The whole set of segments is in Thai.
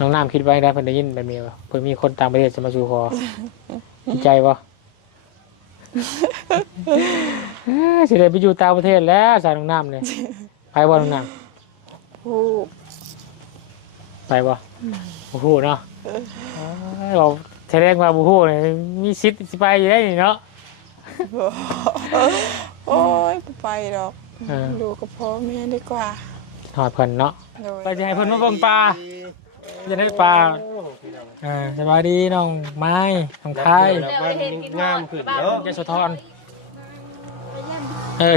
น้องน้ำคิดไว้ได้เพิ่นได้ยินแบบนี้บ่เพิ่นมีคนต่างประเทศจะมาสู่ขอดีใจบ่สิได้ไปอยู่ต่างประเทศแล้วสาวน้องน้ำเนี่ยไปบ่น้องน้ำผู้ไปบ่บ่ฮู้เนาะเราแสดงว่าบ่ฮู้นี่มีสิทธิ์สิไปอยู่ได้นี่เนาะโอ้ยไปดอกอยู่กับพ่อแม่ดีกว่าหอดเพิ่นเนาะไปจะให้เพิ่นมาเบิ่งปลาจะได้ปลาสบายดีน้องไม้น้องไทยงามขึ้นเนาะยะโสธร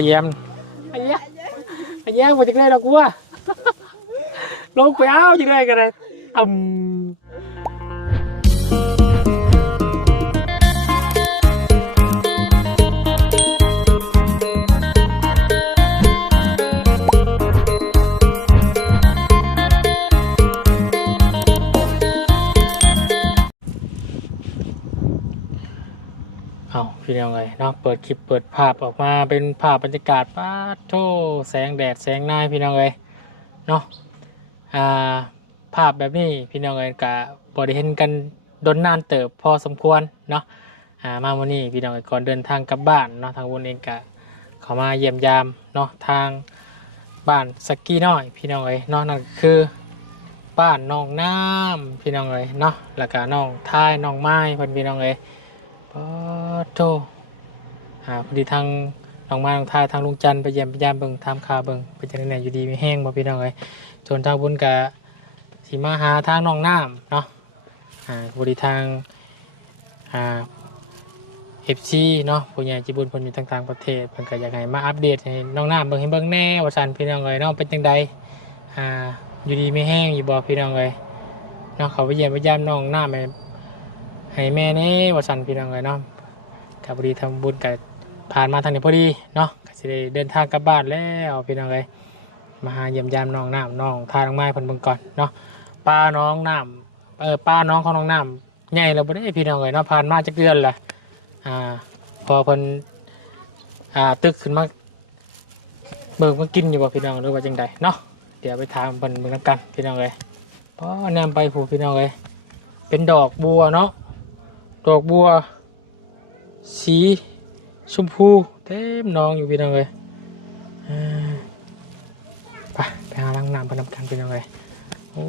เยี่ยมไอ้เยี่ยมบ่จักได้ดอกกูว่าลงไปเอาจักได้ก็ได้เอาพี่น้องเลยเนาะเปิดคลิปเปิดภาพออกมาเป็นภาพบรรยากาศป้าโธ่แสงแดดแสงนายพี่น้องเลยเนาะภาพแบบนี้พี่น้องเลยกับบริเห็นกันดนนานเติบพอสมควรเนาะมาวันนี้พี่น้องเลยก่อนเดินทางกลับบ้านเนาะทางวนเองกะเขามาเยี่ยมยามเนาะทางบ้านสกีน้อยพี่น้องเลยเนาะนั่นคือบ้านน้องน้ำพี่น้องเลยเนาะแล้วก็น้องทายน้องไม้เพิ่นพี่น้องเลยปอโตพอดีทางน้องมาน้องทายทางลุงจันไปเยี่ยมเบิ่งทำข่าวเบิ่งไปจังไหนอยู่ดีมีแห้งบ่พี่น้องเอ้ยจนทางบุญกะสิมาหาทางน้องน้ำเนาะพอดีทางFC เนาะผู้ใหญ่ใจบุญเพิ่นอยู่ต่างๆประเทศเพิ่นก็อยากให้มาอัปเดตให้น้องน้ำเบิ่งให้เบิ่งแน่ว่าซั่นพี่น้องเอ้ยเนาะเป็นจังใดอยู่ดีมีแห้งอยู่บ่พี่น้องเอ้ยเนาะเขาไปเยี่ยมน้องน้ำให้แม่นี่ว่าสันพี่น้องเลยเนาะกับพอดีทำบุญกับผ่านมาทางนี้พอดีเนาะก็จะได้เดินทางกลับบ้านแล้วพี่น้องเลยมาหาเยี่ยมยามน้องน้ำน้องทาน้องไม้เพิ่นเบิ่งก่อนเนาะป้าน้องน้ำป้าน้องของน้องน้ำใหญ่เราบ่ได้พี่น้องเลยเนาะผ่านมาจักเดือนละพอเพิ่นตึกขึ้นมาเบิ่งมากินอยู่บ่พี่น้องหรือว่าจังใดเนาะเดี๋ยวไปถามเพิ่นเบิ่งกันพี่น้องเลยพอแนมไปผู้พี่น้องเลยเป็นดอกบัวเนาะดอกบัวสีชมพูเต็มน้องอยู่พี่น้องเลยไปหาล้างน้ำพนับกันพี่น้องเลยโอ้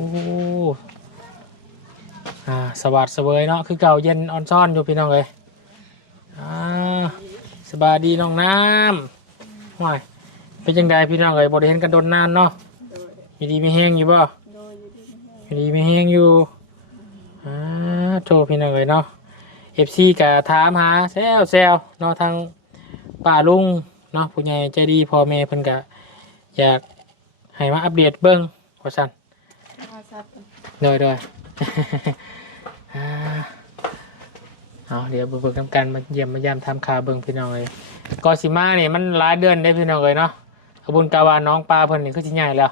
สวัสดิ์เสวยเนาะคือเก่าเย็นออนซ่อนอยู่พี่น้องเลยสบายดีน้องน้ำห่วยเป็นยังไงพี่น้องเลยบริเห็นกันโดนนานเนาะอยู่ดีไม่แห้งอยู่ป่ะอยู่ดีไม่แห้งอยู่โทรพี่น้องเลยเนาะFC ก็ถามหาแซวเนาะทางป้าลุงเนาะผู้ใหญ่ใจดีพ่อแม่เพิ่นก็อยากให้มาอัปเดตเบิ่งว่าซั่นเด้อเอาเดี๋ยวเบิ่งนำกันมาเยี่ยมมายามทำข่าวเบิ่งพี่น้องเลยก็สิมานี่มันหลายเดือนได้พี่น้องเลยเนาะขบุญกาวาน้องปลาเพิ่นนี่คือสิใหญ่แล้ว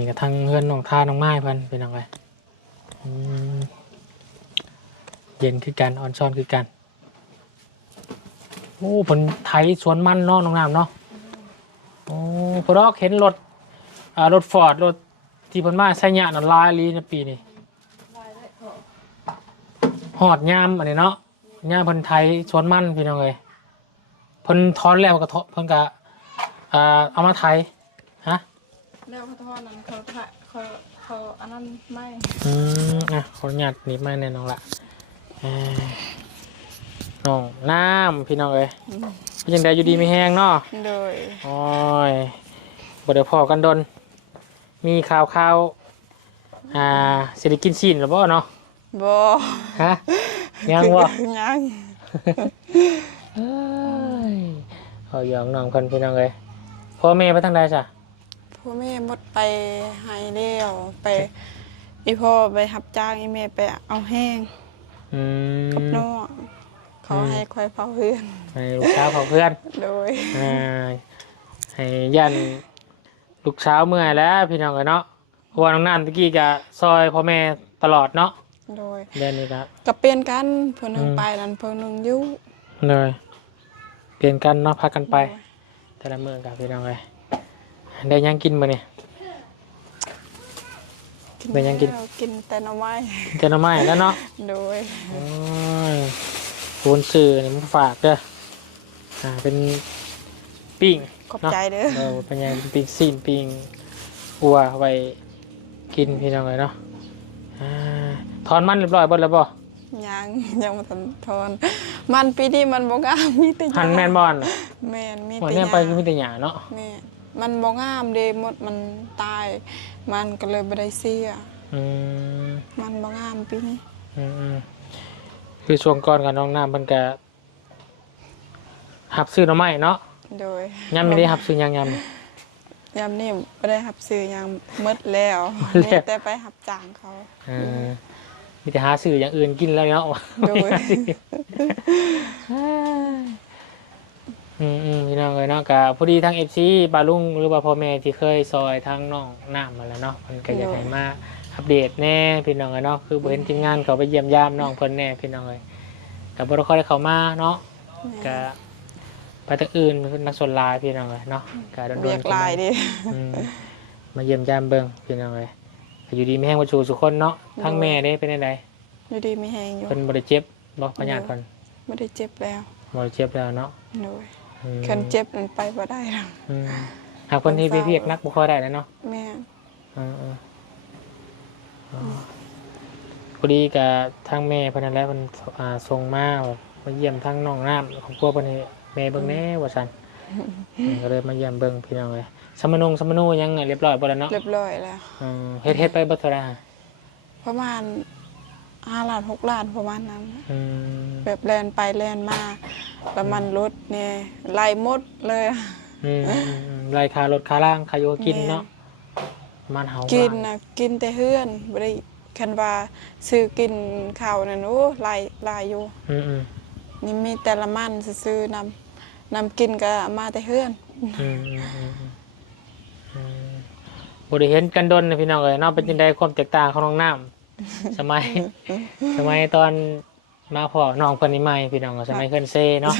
นี่ก็ทั้งเพื่อนน้องทาน้องไม้เพิ่นเป็นยังไงเย็นคือกันออนซ่อนคือกันโอ้ผลไทยสวนมันเนาะน้องน้ำเนาะโอ้พอดอกเห็นรถฟอร์ดรถที่เพิ่นมาใช้ยาหนลายลีในปีนี้หอดยามอันนี้เนาะยามเพิ่นไทยสวนมันพี่น้องเลยเพิ่นทอนแล้วก็เพิ่นก็เอามาไทยฮะแล้วเขาทอดนั้นเขาอันนั้นไม่ขออนุญาตนิดไม่แน่นอนละน้องน้ำพี่น้องเอ้ยเป็นยังไงอยู่ดีไม่แห้งเนาะโดยโอ้ยบ่ได้พอกันดนมีข่าวสิได้กินชิ้นหรือบ่เนาะบ่ฮะยังบ่ยังเอาอย่างน้องเพิ่นพี่น้องเอ้ยพ่อแม่ไปทางใดจ้ะพ่อแม่หมดไปหายเลี้ยวไปอีพ่อไปรับจ้างอีแม่ไปเอาแห้งกับน้องเขาให้คอยเผาเพื่อนให้ลูกสาวเผาเพื่อนโดยให้ยันลูกสาวเมื่อยแล้วพี่น้องเอ้ยเนาะเพราะว่าน้องน้ำตะกี้ก็ซอยพ่อแม่ตลอดเนาะโดยเดือนนี้ครับก็เปลี่ยนกันเพิ่นนึงไปนั่นเพิ่นนึงอยู่เลยเปลี่ยนกันเนาะพากันไป แต่ละมื้อกับพี่น้องเลยได้หยังกินมื้อนี่ เป็นยังกิน แล้วกินแต่หน่อไม้ กินแต่หน่อไม้แล้วเนาะ โดย โอ้ยปูนซื้อนี่มันฝากเด้อเป็นปิ้ง ขอบ เนาะ ใจเด้อ เป็นยังปิ้งซีนปิ้งวัวไว้กินพี่น้องเลยเนาะถอนมันเรียบร้อยเบิดแล้วบ่ ยังยังบ่ทันทอนมันปีนี้มันบ่งามมีแต่หญ้า หันแม่นบอล แม่นมี วัน แต่ นี้ ห ไป ญ้า มีแต่หญ้าเนาะ แม่นมันบ่งามเด้หมดมันตาย มันก็เลยบ่ได้เสีย อืม มันบ่งามปีนี้ อืมคือช่วงก่อนกับน้องน้ำเพิ่นก็หับซื้อหน่อไม้เนาะ โดย ยังไม่ได้หับซื้อยัง ยามนี้บ่ได้รับซื้อหยังหมดแล้ว หมดแล้ว มีแต่ไปรับจ้างเขา มีแต่หาซื้ออย่างอื่นกินแล้วเนาะ โดย พี่น้องเลยเนาะกับพอดีทาง FC บาลุงหรือว่าพ่อแม่ที่เคยซอยทางน้องน้ำมาแล้วเนาะมันก็อยากให้มาอัปเดตแน่พี่น้องเลยเนาะคือบ่เห็นทีมงานเขาไปเยี่ยมยามน้องเพิ่นแน่พี่น้องเลยกับบ่ได้ค่อยได้เข้ามาเนาะก็ไปทางอื่นเป็นนักสนลายพี่น้องเลยเนาะก็โดน เรียกลายดิ มาเยี่ยมยามเบิ่งพี่น้องเลยก็อยู่ดีมีแห้งบ่ชูสุคนเนาะทางแม่เด้เป็นจังได๋ อยู่ดีมีแฮงอยู่ เพิ่นบ่ได้เจ็บบ่พญาติเพิ่น บ่ได้เจ็บแล้ว บ่ได้เจ็บแล้วเนาะ โดยคันเจ็บมันไปบ่ได้หรอก หากคนที่เรียกนักบุคคลได้แล้วเนาะ แม่ พอดีกับทางแม่เพนนันแหล้วมันส่งมาแบบมาเยี่ยมทางน้องน้ำของพวกเพนนี่แม่เบิ่งแน่ว่าซั่นก็เลยมาเยี่ยมเบิ่งพี่น้องเลยสมนูยังเรียบร้อยบ่แล้วเนาะ เรียบร้อยแล้ว เฮ็ดไปบ่เท่าไหร่ ประมาณ5 ล้าน6 ล้านประมาณนั้น แบบแลนไปแลนมาแล้วมันรถเนี่ยไล่หมดเลย รายคารถคาล่างคาโยกินเนาะมันเฮา กินนะกินแต่เฮือนบ่ได้คันว่าซื้อกินข้าวนั่นโอ้หลายอยู่นี่มีแต่ละมันซื้อนำกินก็มาแต่เฮือน บ่ได้เห็นกันดนนะพี่น้องเอ้ยเนาะเป็นจังได๋ความแตกต่างของน้องน้ำ สมัยตอนมาพ่อน้องเพิ่นนี่ใหม่พี่น้องสมัยเพิ่นเซเนาะ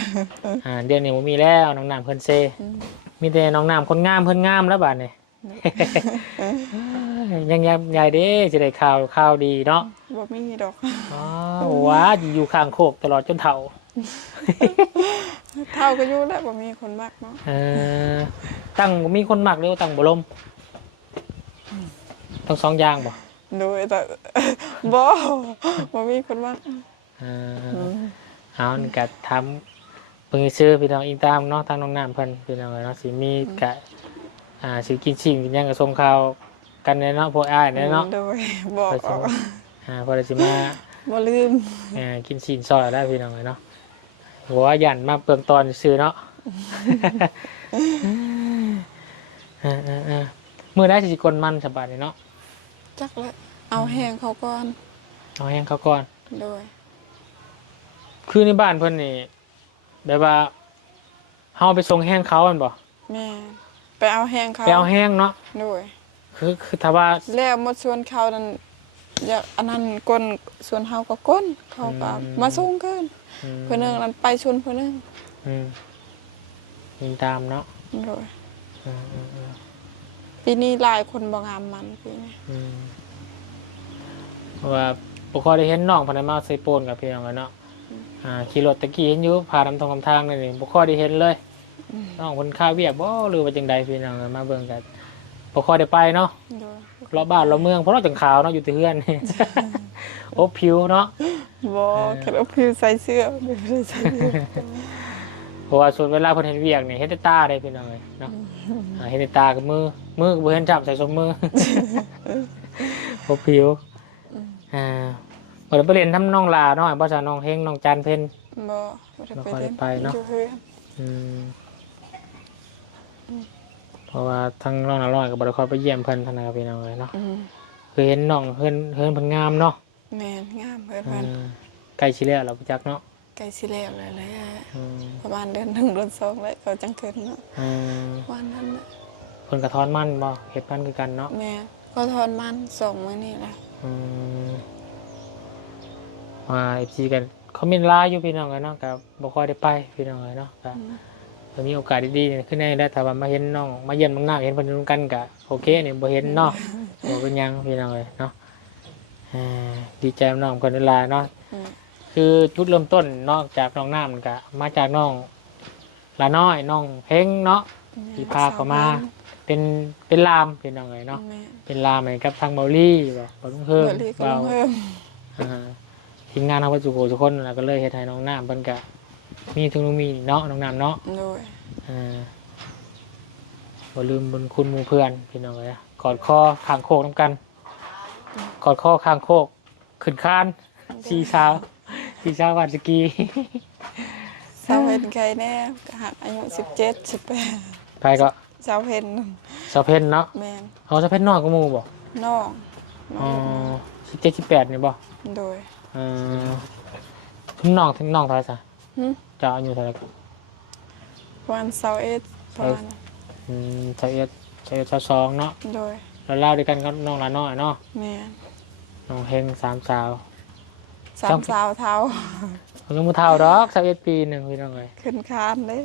เดี๋ยวนี้บ่มีแล้วน้องน้ำเพิ่นเซมีแต่น้องน้ำคนงามเพิ่นงามแล้วบัดนี้ ยังใหญ่เด้สิได้ข่าวดีเนาะ บ่มีดอก อ๋อว้าอยู่ข้างโคกตลอดจนเฒ่า เท่าก็อยู่แล้วบ่มีคนมากเนาะ ตั้งบ่มีคนมักเร็วตั้งบ่ลมทั้งสองอย่างบ่ โดยแต่ บ่มีคนมาก เอานี่ก็ทำเพิ่งซื้อพี่น้องอิงตามเนาะทางน้องน้ำเพิ่นพี่น้องเนาะสิมีกะสิกินสิ่งกินหยังก็ส่งข่าวกันเนาะพวกอ้ายเนาะ โดยบอก พอได้สิมา บ่ลืม กินสินซอยได้พี่น้องเนาะหัวยันมาเปลืองตอนซื้อเนาะ มื้อได้สิกลมันสบายเนาะ จักแล้วเอาแห้งเขาก่อน เอาแห้งเขาก่อน โดย คือในบ้านเพิ่นนี่แบบว่าเฮาไปส่งแห้งเขาอันบ่ แม่ไปเอาแห้งเขา ไปเอาแห้งเนาะ โดย คือถ้าว่า แล้วหมดส่วนเขานั่นอยากอันนั้นก้นส่วนเฮาก็ก้นเขาก็มาส่งขึ้นเพิ่นนึงนั้นไปชวนเพิ่นนึง ยิงตามเนาะ โดยปีนี้หลายคนบ่งามมันปีนี้ เพราะว่าบ่ค่อยได้เห็นน้องเพิ่นมาใส่โปนกับพี่น้องกันเนาะขี่รถตะกี้เห็นอยู่ผ่านทางทางนี่บ่ค่อยได้เห็นเลยน้องเพิ่นข้าวเวียกบ่หรือว่าจังใดพี่น้องมาเบิ่งกันบ่ค่อยได้ไปเนาะ โดย รอบบ้านรอบเมืองเพราะเราจังขาวเนาะอยู่ที่เฮือน โอ้ผิวเนาะ บ่แค่เอาผิวใส่เสื้อบ่ได้ใส่เสื้อ เพราะว่าส่วนเวลาเพิ่นเห็นเวียกนี่เฮ็ดแต่ตาได้พี่น้องเอ้ยเนาะเฮ็ดแต่ตากับมือก็บ่เห็นจับใส่สมมือ โอ้ผิวบ่ได้ไปเล่นทำน้องลาน้อยบ่ซะน้องเฮงน้องจันเพิ่น บ่ได้ไปเนาะ เพราะว่าทั้งน้องน่ะร้อยก็บ่ได้ค่อยไปเยี่ยมเพิ่นเท่านั้นครับพี่น้องเอ้ยเนาะคือเห็นน้องเพิ่นเพิ่นงามเนาะ แม่นงามเพิ่นมัน ใกล้สิแล้วเราไปจักเนาะ ใกล้สิแล้วแล้วแหละประมาณเดือน1เดือน2แล้วเขาจังขึ้นเนาะวันนั้นน่ะ เพิ่นกระท้อนมันบ่เฮ็ดมันคือกันเนาะ แม่ก็ทอนมันส่งมื้อนี้แหละ ว่า FC กันเขามีไลน์อยู่พี่น้องเอ้ยเนาะก็บ่ค่อยได้ไปพี่น้องเอ้ยเนาะก็ ถ้ามีโอกาสดีๆขึ้นได้แล้วถ้าว่ามาเห็นน้องมาเยี่ยมน้องน้ำเห็นเพิ่นร่วมกันก็โอเคนี่บ่เห็นเนาะบ่เป็นหยังพี่น้องเอ้ยเนาะดีใจน้องคนเวลาเนาะคือจุดเริ่มต้นนอกจากน้องน้ำก็มาจากน้องลาน้อยน้องเพ็งเนาะที่พาเขามาเป็นลามพี่น้องเอ้ยเนาะเป็นลามให้กับทางเบาลี่บ่ต้องเพิ่ม เบาเพิ่ม ทีมงานทางวัดสุโขทุกคนแล้วก็เลยเฮ็ดให้น้องน้ำเพิ่นก็มีทุกมีเนาะน้องน้ำเนาะ โดย บ่ลืมบุญคุณหมู่เพื่อนพี่น้องเอ้ยกอดคอข้างโคกน้ำกันกอดคอข้างโคกขึ้นคานสีสาววาดสกี สาวเพ็ญไกลแน่หักอายุ17 18 ไปก็ สาวเพ็ญ สาวเพ็ญเนาะ แม่น เอาสาวเพ็ญน้อยกว่าหมู่บ่ น้อง อ๋อ17 18นี่บ่ โดย ถึงน้องเท่าไหร่ซะ หึ จะอายุเท่าไหร่ วันเสาร์เอ็ดประมาณ 21 22เนาะ โดย เราเล่าด้วยกันกับน้องละน้อยเนาะ แม่น น้องเฮง3 สาว สามสาวเท้า ผมยังบ่เท่าดอก21 ปีหนึงพี่น้องเอ้ย ขึ้นคานเลย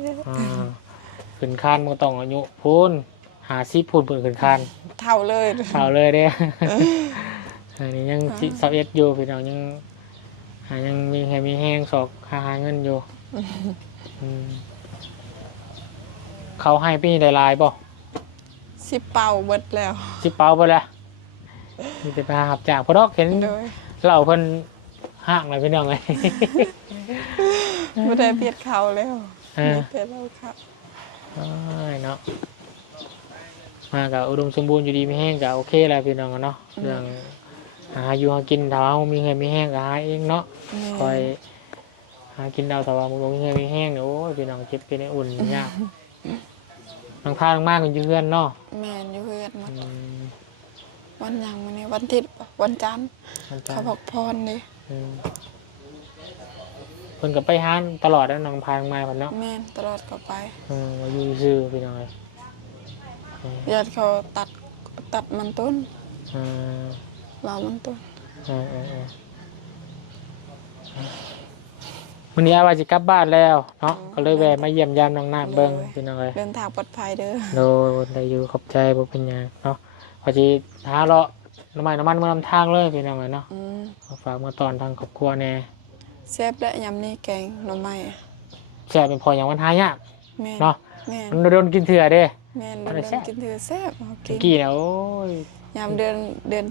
ขึ้นคานมันก็ต้องอายุพูน50พูนเปิดขึ้นคาน เท่าเลย ข่าวเลยเด้ อันนี้ยัง21อยู่พี่น้องยังมีแห้งศอกหาเงินอยู่เขาให้พี่ได้ลายบ่ สิเป่าเบิดแล้ว สิเป้าไปละมีแต่ไปหาหับจากพอดอกเห็น โดย เราเพิ่นห่างเลยพี่น้องเลย ไม่ได้เบียดเขาแล้ว เออ เบียดเราครับ เนาะมากับอุดมสมบูรณ์อยู่ดีไม่แห้งกับโอเคแล้วพี่น้องเนาะเรื่องหาอยู่หากินถ้าว่ามีเงินมีแห้งก็หาเองเนาะคอยหากินดาวถ้าว่ามีเงินมีแห้งเนี่ยโอ้ยพี่น้องเจ็บเป็นอุ่นยากน้องพาน้องมากกันอยู่เพื่อนเนาะ แม่นอยู่เพื่อนหมดวันหยังมื้อนี้วันอาทิตย์วันจันทร์เขาบอกพรดิ เพิ่นก็ไปหาตลอดแล้วน้องพาน้องมาเพิ่นเนาะ แม่นตลอดก็ไป อยู่ซื่อพี่น้องเลย ญาติเขาตัดมันต้น อืม เรามันต้น วันนี้อาว่าจะกลับบ้านแล้วเนาะก็เลยแวะมาเยี่ยมยามน้องน้ำเบิ่งพี่น้องเลย เดินทางปลอดภัยเด้อ โดยได้อยู่ขอบใจบ่เป็นหยังเนาะพอสิหาเลาะน้ำมันมานำทางเลยพี่น้องเลยเนาะขอฝากมาตอนทางครอบครัวแน่ แซ่บและยำนี่แกงหน่อไม้ แซ่บเป็นพออย่างวันหายาก แม่น เนาะ แม่น มันโดนกินเถื่อเด้ แม่นเดินกินเถือแซ่บเอากิน กี่เนี่ยโอ้ย ยามเดือน7 เดือ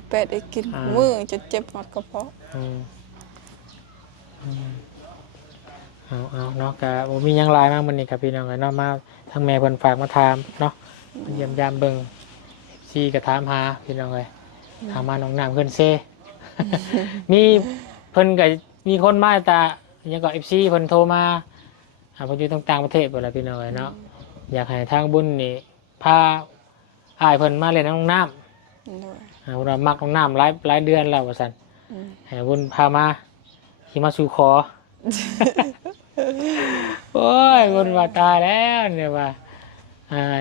น8ได้กินมือจนเจ็บหมดกระเพาะ เอาเนาะกะบ่มีหยังหลายมากมื้อนี้กับพี่น้องกันเนาะมาทางแม่เพิ่นฝากมาถามเนาะมาเยี่ยมยามเบิ่งซีก็ถามหาพี่น้องเอ้ยถามมาน้องน้ำเพิ่นเซ มีเพิ่นก็มีคนมาแต่ยังก็ FC เพิ่นโทรมาเพิ่นอยู่ต่างประเทศพุ่นล่ะพี่น้องเอ้ยเนาะอยากให้ทางบุญนี่พาอ้ายเพิ่นมาเล่นน้องน้ำ โดย เพิ่นว่ามักน้องน้ำหลายเดือนแล้วว่าซั่นให้บุญพามาสิมาสู่ขอ โอ้ยคนว่าตายแล้วเนี่ยว่า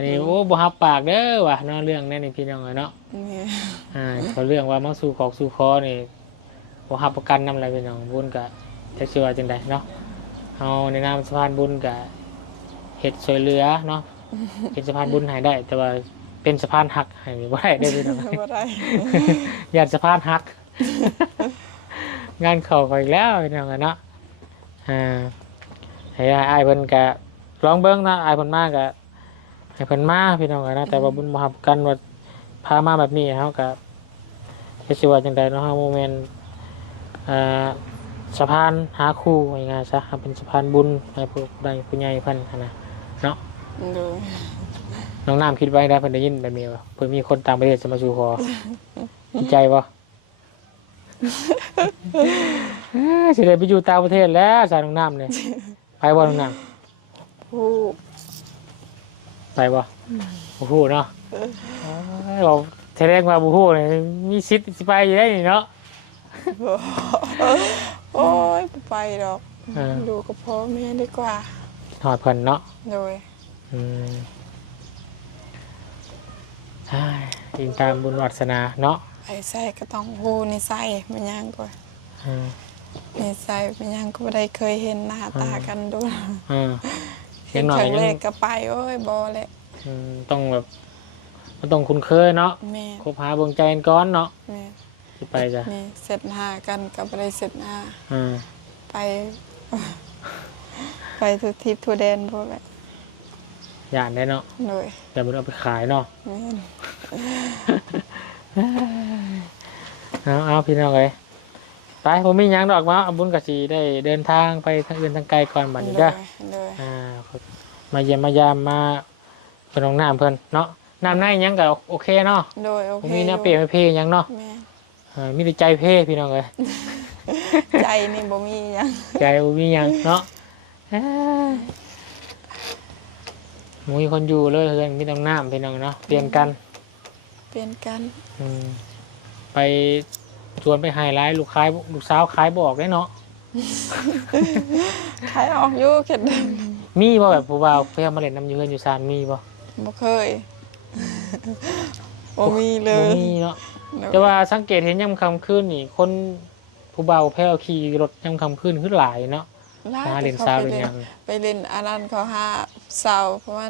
นี่โอ้บ่ฮับปากเด้อว่ะเนาะเรื่องนั้นนี่พี่น้องเอ้ยเนาะ นี่ เขาเรื่องว่ามาสู่ขอกสู่คอนี่บ่ฮับประกันนำอะไรพี่น้องบุญก็จักสิว่าจังไดเนาะเฮาในนามสะพานบุญก็เฮ็ดช่วยเหลือเนาะเป็นสะพานบุญให้ได้ แต่ว่าเป็นสะพานหักให้บ่ได้เด้อพี่น้อง บ่ได้ ญาติสะพานหัก งานเข้าไปอีกแล้วพี่น้องเอ้ยเนาะให้อ้ายเพิ่นก็ลองเบิ่งนะอ้ายเพิ่นมาก็ให้เพิ่นมาพี่น้องกันนะแต่ว่าบุญบ่ฮับกันว่าพามาแบบนี้เฮาก็สิว่าจังไดเนาะเฮาบ่แม่นสะพานหาคู่ว่าง่ายๆซะเป็นสะพานบุญให้ผู้ใดผู้ใหญ่เพิ่นหั้นนะเนาะ โดย น้องน้ำคิดไว้ได้เพิ่นได้ยินแบบนี้บ่เพิ่นมีคนต่างประเทศจะมาสู่ขอ ดีใจบ่ สิได้ไปอยู่ต่างประเทศแล้วสาวน้องน้ำเนี่ยไปบ่น้องน้ำ ผู้ ไปบ่บ่ฮู้เนาะเราแสดงว่าบ่ฮู้นี่มีสิทธิ์สิไปอยู่ได้นี่เนาะ โอ้ยบ่ไปดอก เออ ดูกับพ่อแม่ดีกว่า ฮอดเพิ่นเนาะ โดย ใช่ยิงตามบุญวาสนาเนาะ ไอ้ใส่ก็ต้องฮู้นิสัยมันยังก่อน อืม นิสัยมันยังก็บ่ได้เคยเห็นหน้าตากันโดู อืม เ เห็น หน่อ ค ย รั้ง ยั แร ง กก็ไปโอ้ยบ่แหละ ต้องแบบมันต้องคุ้นเคยเนาะ แม่ คบหาเบิ่งใจกันก่อนเนาะ แม่ สิไปจ้ะ นี่เสร็จหน้ากันก็บ่ได้เสร็จหน้า อืม ไป ไปทุกทิพย์ทุกแดนพวกแหละ ย่านได้เนาะ เลย แต่บ่ได้เอาไปขายเนาะ แม่น เอาพี่น้องเอ้ยไปผมมีหยังดอกมาเอาบุญกะสิได้เดินทางไปทางอื่นทางไกลก่อนบัดนี้ เล เด้อย เลย มาเยี่ยมมายามมาเพิ่นของน้ำเพิ่นเนาะน้ำในหยังก็โอเคเนาะ โดยโอ ผม เค มีแนวเปรี้ยวไม่เพ่หยังเนาะ แม่น มีแต่ใจเพ่พี่น้องเอ้ย ใจนี่บ่มีหยัง ใจบ่มีหยังเนาะมีคนอยู่เลยเพิ่นมีแต่น้ำพี่น้องเนาะเปลี่ยนกัน เปลี่ยนกัน ไปชวนไปไฮไลท์ลูกสาวขายบอกได้เนาะ ขายออกอยู่เข็ดเดิม มีบ่แบบผู้บ่าวเพื่อมาเล่นน้ำอยู่เฮือนอยู่ซานมีบ่ บ่เคยบ่มีเล บ่ ย มีเนาะแต่ว่าสังเกตเห็นยามค่ำคืนนี่คนผู้บ่าวแพ้วขี่รถยามค่ำคืนคือหลายเนาะ หลาย หาเล่น แต่ สาว ไป เล่นหยัง ไปเล่นอันนั้นเขาหาสาวเพราะว่า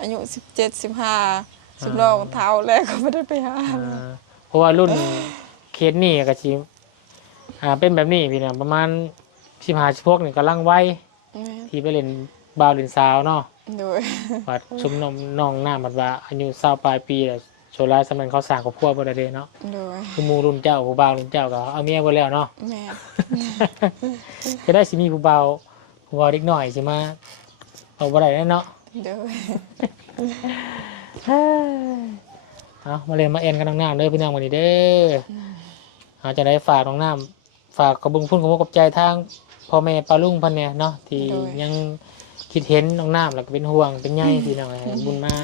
อายุ17 15 12เท่าแล้วก็บ่ได้ไปหา เพราะว่ารุ่นเคสนี่ก็สิเป็นแบบนี้พี่น้องประมาณ15 16นี่กำลังวัย แม่น ที่ไปเล่นบ่าวเล่นสาวเนาะ โดย บัดชุมน้องหน้าบัดว่าอายุ20ปลายปีแล้วโชว์ลายสำนันเขาสร้างครอบครัวบ่ได้เด้เนาะ โดย คือหมู่รุ่นเจ้าผู้บ่าวรุ่นเจ้าก็เอาเมียบ่แล้วเนาะ แม่น จะได้สิมีผู้บ่าวเด็กหน่อยสิมาเอาบ่ได้แน่เนาะ โดย เอามาเล่นมาเอ็นกันน้องน้ำเด้อพี่น้องวันนี้เด้อเอาจะได้ฝากน้องน้ำฝากกระบุงพุ่นกับใจทางพ่อแม่ปลาลุงเพันเนี่ยเนาะที่ยังคิดเห็นน้องน้ำแล้วก็เป็นห่วงเป็นใยพี่น้องให้บุญมา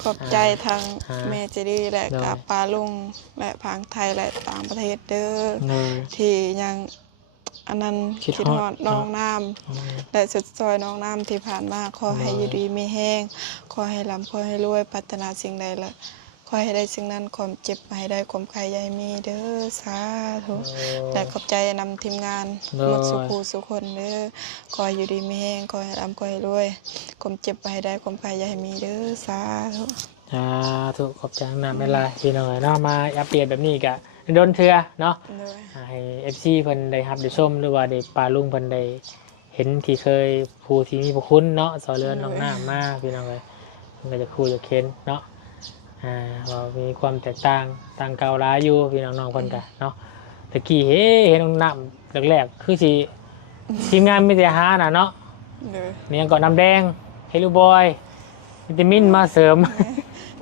ขอบใจทาง อ่า แม่เจดีและ โดย กับปาลุงและพังไทยและต่างประเทศเด้อ เลย ที่ยังอันนั้น คิด คิด ฮ ฮ อ อ ด ดน้องน้ำและสุดซอยน้องน้ำที่ผ่านมาขอให้อยู่ดีไม่แห้งขอให้ร่ำขอให้รวยปรารถนาสิ่งใดละขอให้ได้สิ่งนั้นความเจ็บมาให้ได้ความใครยายมีเด้อสาธุและขอบใจนำทีมงานหมดสุขูสุคนเด้อขอให้อยู่ดีไม่แห้งขอให้ร่ำขอให้รวยความเจ็บมาให้ได้ความใครยายมีเด้อสาธุ ถูกขอบใจน้ำไม่ลายพี่น้องเนาะมาอัปเดตแบบนี้กะโดนเถื่อเนาะ เลย ให้ FC เพิ่นได้รับได้ชมหรือว่าได้ปลาลุงเพิ่นได้เห็นที่เคยผู้ที่มีพระคุณเนาะสอเรือนน้องน้ำมาพี่น้องเลยเพิ่นก็จะคุยจะเค้นเนาะว่ามีความแตกต่างเก่าหลายอยู่พี่น้องๆเพิ่นก็เนาะตะกี้เห็นน้องน้ำแรกๆคือสิทีมงานมีแต่อาหารน่ะเนาะ เลย มีหยังก็น้ำแดงเฮลูบอยวิตามินมาเสริม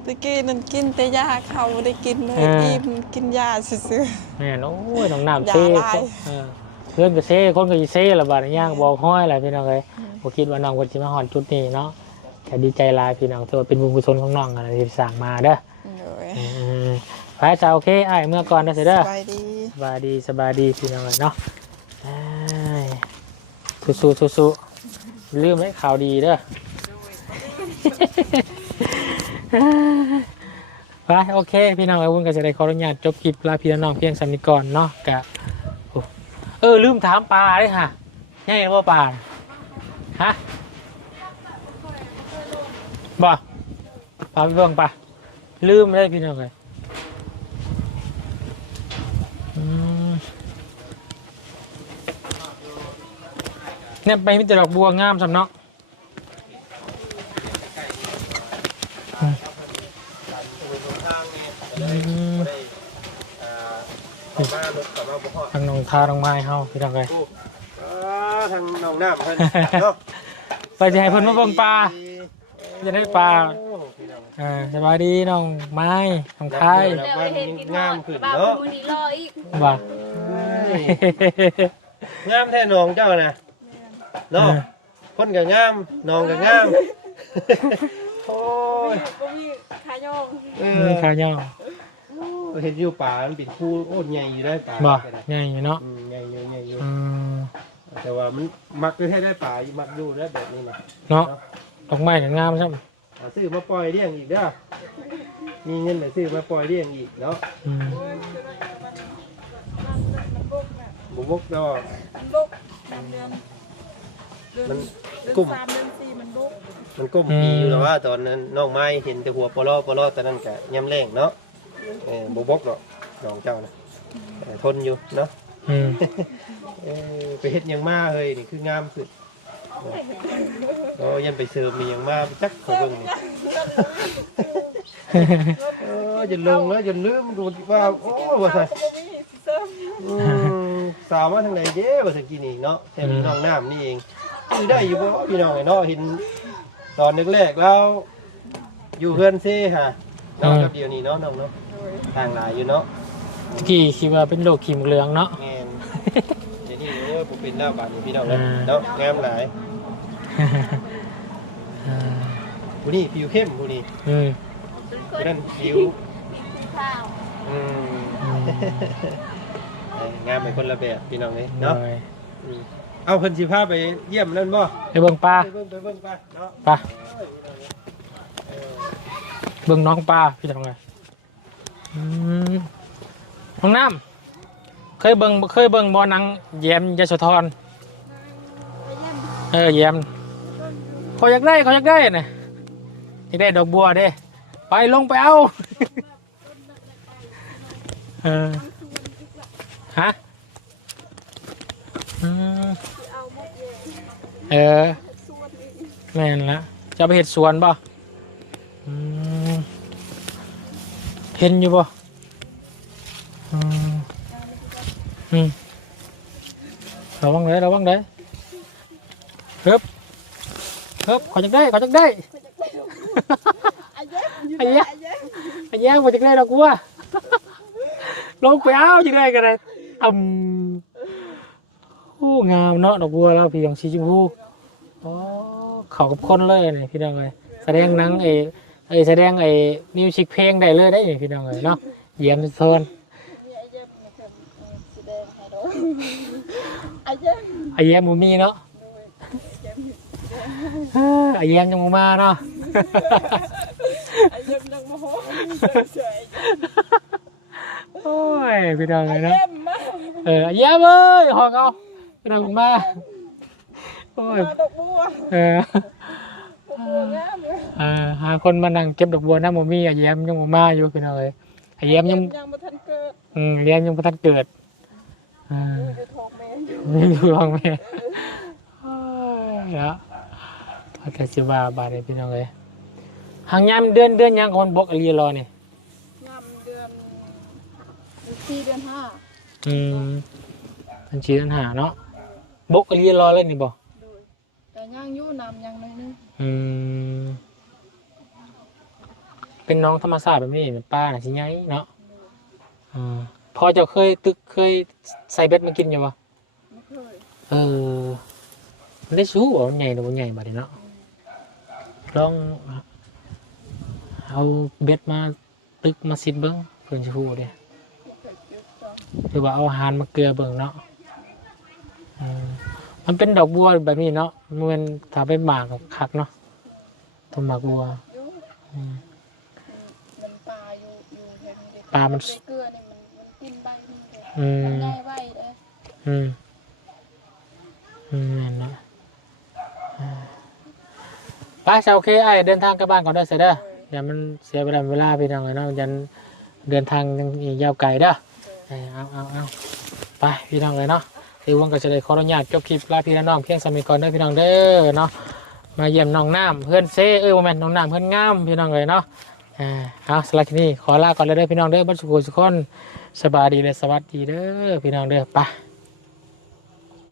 ตะกี้นั่นกินแต่ยาเขาไม่ได้กินเลยอิ่มกินยาซื่อ แม่นโอ้ยน้องน้ำ อย่า เซ่ ลาย เพื่อนก็เซ่คนก็สิเซ่ละบาดนี้ย่างบอกห้อยอะไรพี่น้องเลยบ่คิดว่าน้องคนสิมาฮอดจุดนี้เนาะแต่ดีใจหลายพี่น้องถือว่าเป็นบุญกุศลของน้องกันที่สร้างมาเด้อ ๆเลย ไปจ้าโอเคอ้ายเมื่อก่อนเด้อสิเด้อ สบายดี สบายดีพี่น้องเลยเนาะอ้ายสู้ๆลืมไว้ข่าวดีเด้อ ไปโอเคพี่น้องวุ้นก็จะได้ขออนุญาตจบคลิปลาพี่น้องเพียงสำนิก่อนเนาะกะลืมถามปลาเลยค่ะยังไงว่าปลาฮะบ่ปลาไปเบิ่งปลาลืมเลยพี่น้องเลยเนี่ยไปมีแต่ดอกบัวงามสำเนาะทางน้องทาน้องไม้เฮาพี่น้องเลย ทางน้องน้ำเพิ่นเนาะ ไปจะให้เพิ่นมาเบิ่งปลาจะได้ปลาสบายดีน้องไม้น้องไทย งามขึ้นเนาะ ว่า งามแท้น้องเจ้าน่ะเนาะคนก็งามน้องก็งามโอ้ย ก็มีขายอง มีขาย่อ เห็นอยู่ป่ามันเป็นคู่โอ้ใหญ่อยู่ได้ป่า บ่ใหญ่อยู่เนาะ ใหญ่อยู่ อืม แต่ว่ามันมักให้ได้ป่ามักอยู่ได้แบบนี้นะ เนาะดอกไม้ก็งามใช่ไหม ซื้อมาปล่อยเลี้ยงอีกเด้อมีเงินไปซื้อมาปล่อยเลี้ยงอีกเนาะบุกดอก บุกเดือน มัน เดือน กุ้ม 3เดือน4มันบุก มันก้มปีอยู่แล้วว่าตอนนั้นน้องไม้เห็นแต่หัวปลอตอนนั้นก็ย่ำแรงเนาะบ่บกหรอกน้องเจ้านะทนอยู่เนาะ อืม ไปเฮ็ดหยังมาเฮ้ยนี่คืองามขึ้นยันไปเสริมมีหยังมาจักเขาเบิ่งนี่อย่าลงแล้วอย่าลืมดูว่าโอ้ว่าซั่นสาวมาทางไหนเด้ว่าซั่นกินนี่เนาะแค่มีน้องน้ำนี่เองคือได้อยู่บ่พี่น้องเนาะเห็นตอนแรกๆแล้วอยู่เฮือนเซ่ค่ะเนาะกับเดี๋ยวนี้เนาะน้องเนาะทางหลายอยู่เนาะ ตะกี้คิดว่าเป็นโรคขีมเหลืองเนาะ แม่นเดี๋ยวนี้โอ้ยบ่เป็นแล้วบาดนี้พี่น้องเนาะงามหลายผู้นี้ผิวเข้มผู้นี้ อืม ผู้นั้นผิว ข้าว อืมงามเป็นคนละแบบพี่น้องเลยเนาะเอาเพิ่นสิพาไปเยี่ยมนั่นบ่ ไปเบิ่งปลา ไปเบิ่งไปเนาะ ปลาเบิ่งน้องปลาพี่ทำไงห้องน้ำเคยเบิ่งบ่อนังแยมยโสธรแยมเขาอยากได้เนี่ยอยากได้ดอกบัวเด้ไปลงไปเอาฮะแม่นละจะไปเห็ดสวนป่ะเห็นอยู่ป่ะระวังเลยเฮ้บขอจักได้ไอ้แย่ขอจักได้ดอกบัวลงไปเอาจักได้กันเลยโอ้งามเนาะดอกบัวแล้วพี่ของสีชมพูอ๋อเข้ากับคนเลยนี่พี่น้องเลยแสดงหนังแสดงมิวสิกเพลงได้เลยได้พี่น้องเลยเนาะเยี่ยมโซนไอแยมมูมีเนาะไอแยมยังมูมาเนาะโอ้ยพี่น้องเลยเนาะไอแยมเอ้ยหอกเอาพี่น้องมาโอ้ยหาคนมานั่งเก็บดอกบัวนะโมมี่ไอแยมยังโมมาอยู่พี่น้องเลยไอแยมยังบ่ทันเกิดแยมยังบ่ทันเกิดอยู่ท้องแม่เนาะพอแต่สิว่าบาดนี้พี่น้องเลยหางยามเดือนยังคนบกอลีรอนี่ยามเดือน4เดือน5บัญชีปัญหาเนาะบกอลีรอเลยนี่บ่แต่ย่างยู่นำยังน้อยนึงเป็นน้องธรรมศาสตร์แบบนี้เป็นป้าน่ะสิไงเนาะพอจะเคยใส่เบ็ดมากินอยู่ป่ะไม่เคยมันได้สู้บ่มันใหญ่หรือมันใหญ่บ่ได้เนาะลองเอาเบ็ดมาตึกมาซิดเบิ้งเพื่อนจะพูดเลยหรือว่าเอาอาหารมาเกลือเบิ้งเนาะมันเป็นดอกบัวแบบนี้เนาะมันทำเป็นหมากกับคักเนาะต้นหมากบัวมันปลาอยู่ปลามันเกลือเนี่ยมันกินใบมันง่ายไว้เลยนั่นนะไปโอเคไอเดินทางกลับบ้านก่อนได้เสร็จเด้ออย่ามันเสียเวลาพี่น้องเลยเนาะยันเดินทางยังยาวไกลเด้อเอาไปพี่น้องเลยเนาะที่วังก็จะได้ขออนุญาตจบคลิปลาพี่น้องเพียงสมัยก่อนเด้อพี่น้องเด้อเนาะมาเยี่ยมน้องน้ำเพื่อนเซ่โมเมนต์น้องน้ำเพื่อนงามพี่น้องเลยเนาะเอาสำหรับที่นี่ขอลาก่อนเลยเด้อพี่น้องเด้อบัดสุขสุขคนสบายดีเลยสวัสดีเด้อพี่น้องเด้อไป